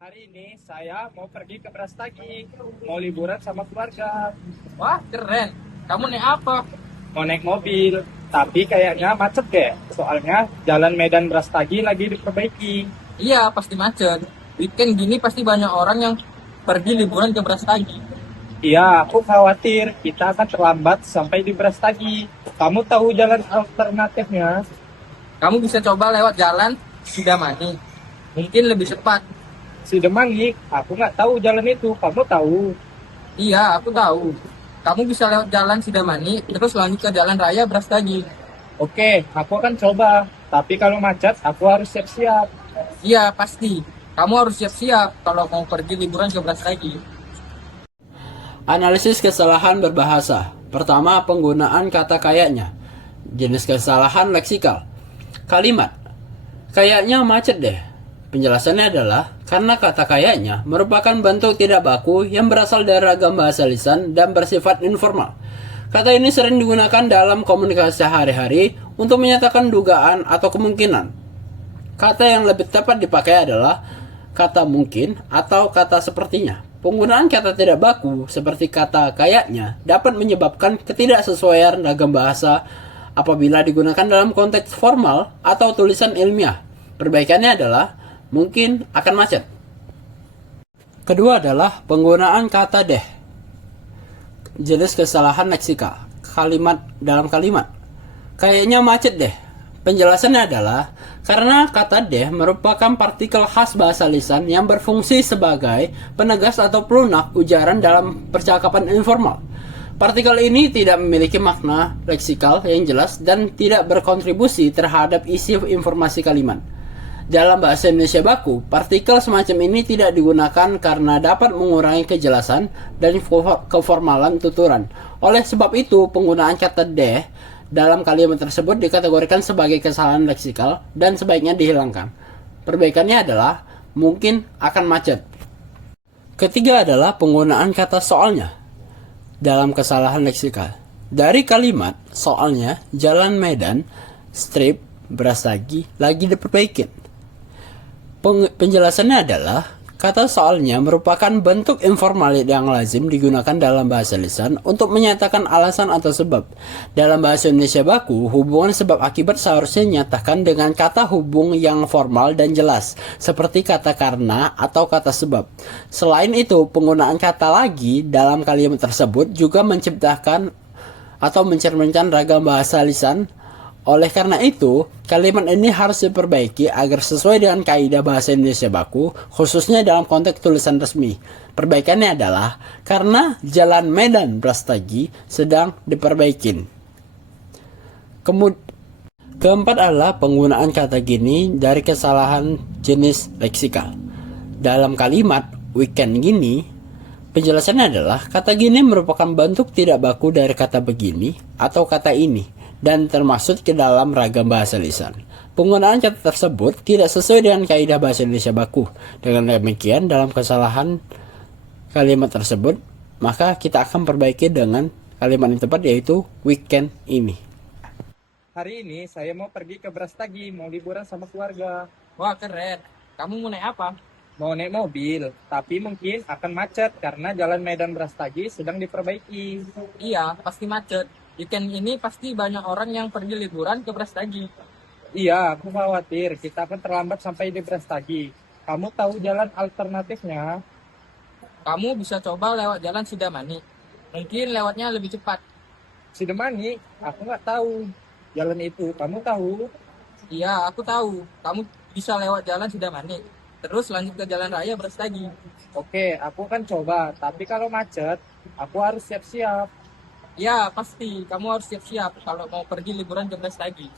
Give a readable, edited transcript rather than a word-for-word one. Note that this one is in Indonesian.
Hari ini saya mau pergi ke Brastagi, mau liburan sama keluarga, Wah, keren. Kamu naik apa? mau naik mobil, tapi kayaknya macet deh. Soalnya jalan Medan Brastagi lagi diperbaiki. Iya, pasti macet. Weekend gini pasti banyak orang yang pergi liburan ke Brastagi. Iya, aku khawatir kita akan terlambat sampai di Brastagi. Kamu tahu jalan alternatifnya? Kamu bisa coba lewat jalan Sidamani. Mungkin lebih cepat. Si Demangi, aku nggak tahu jalan itu. Kamu tahu? Iya, aku tahu. Kamu bisa lewat jalan Sidamani, terus lanjut ke jalan raya Brastagi. Oke, aku akan coba. Tapi kalau macet, aku harus siap-siap. Iya, pasti. Kamu harus siap-siap kalau mau pergi liburan ke Brastagi. Analisis kesalahan berbahasa. Pertama, penggunaan kata kayaknya. Jenis kesalahan leksikal. Kalimat. Kayaknya macet deh. Penjelasannya adalah karena kata kayaknya merupakan bentuk tidak baku yang berasal dari ragam bahasa lisan dan bersifat informal. Kata ini sering digunakan dalam komunikasi sehari-hari untuk menyatakan dugaan atau kemungkinan. Kata yang lebih tepat dipakai adalah kata mungkin atau kata sepertinya. Penggunaan kata tidak baku seperti kata kayaknya dapat menyebabkan ketidaksesuaian ragam bahasa apabila digunakan dalam konteks formal atau tulisan ilmiah. Perbaikannya adalah mungkin akan macet. Kedua adalah penggunaan kata deh. Jenis kesalahan leksikal. Kalimat dalam kalimat. Kayaknya macet deh. Penjelasannya adalah karena kata deh merupakan partikel khas bahasa lisan yang berfungsi sebagai penegas atau pelunak ujaran dalam percakapan informal. Partikel ini tidak memiliki makna leksikal yang jelas dan tidak berkontribusi terhadap isi informasi kalimat. Dalam bahasa Indonesia baku, partikel semacam ini tidak digunakan karena dapat mengurangi kejelasan dan keformalan tuturan. Oleh sebab itu, penggunaan kata deh dalam kalimat tersebut dikategorikan sebagai kesalahan leksikal dan sebaiknya dihilangkan. Perbaikannya adalah mungkin akan macet. Ketiga adalah penggunaan kata soalnya dalam kesalahan leksikal. Dari kalimat soalnya jalan Medan strip Brastagi lagi diperbaiki. Penjelasannya adalah kata soalnya merupakan bentuk informal yang lazim digunakan dalam bahasa lisan untuk menyatakan alasan atau sebab. Dalam bahasa Indonesia baku, hubungan sebab akibat seharusnya dinyatakan dengan kata hubung yang formal dan jelas, seperti kata karena atau kata sebab. Selain itu, penggunaan kata lagi dalam kalimat tersebut juga menciptakan atau mencerminkan ragam bahasa lisan. Oleh karena itu, kalimat ini harus diperbaiki agar sesuai dengan kaidah bahasa Indonesia baku, khususnya dalam konteks tulisan resmi. Perbaikannya adalah karena jalan Medan Brastagi sedang diperbaikin. Keempat adalah penggunaan kata gini dari kesalahan jenis leksikal. Dalam kalimat weekend gini, penjelasannya adalah kata gini merupakan bentuk tidak baku dari kata begini atau kata ini dan termasuk ke dalam ragam bahasa lisan. Penggunaan kata tersebut tidak sesuai dengan kaidah bahasa Indonesia baku. Dengan demikian, dalam kesalahan kalimat tersebut, maka kita akan perbaiki dengan kalimat yang tepat, yaitu weekend ini. Hari ini saya mau pergi ke Brastagi, mau liburan sama keluarga, Wah, keren. Kamu mau naik apa? mau naik mobil, tapi mungkin akan macet karena jalan Medan Brastagi sedang diperbaiki. Iya, pasti macet. Weekend ini pasti banyak orang yang pergi liburan ke Brastagi. Iya, aku khawatir kita akan terlambat sampai di Brastagi. Kamu tahu jalan alternatifnya? Kamu bisa coba lewat jalan Sidamani. Mungkin lewatnya lebih cepat. Si Demani, aku nggak tahu jalan itu. Kamu tahu? Iya, aku tahu. Kamu bisa lewat jalan Sidamani. Terus lanjut ke jalan raya Brastagi. Oke, aku akan coba. Tapi kalau macet, aku harus siap-siap. Ya, pasti. Kamu harus siap-siap kalau mau pergi liburan ke Brastagi.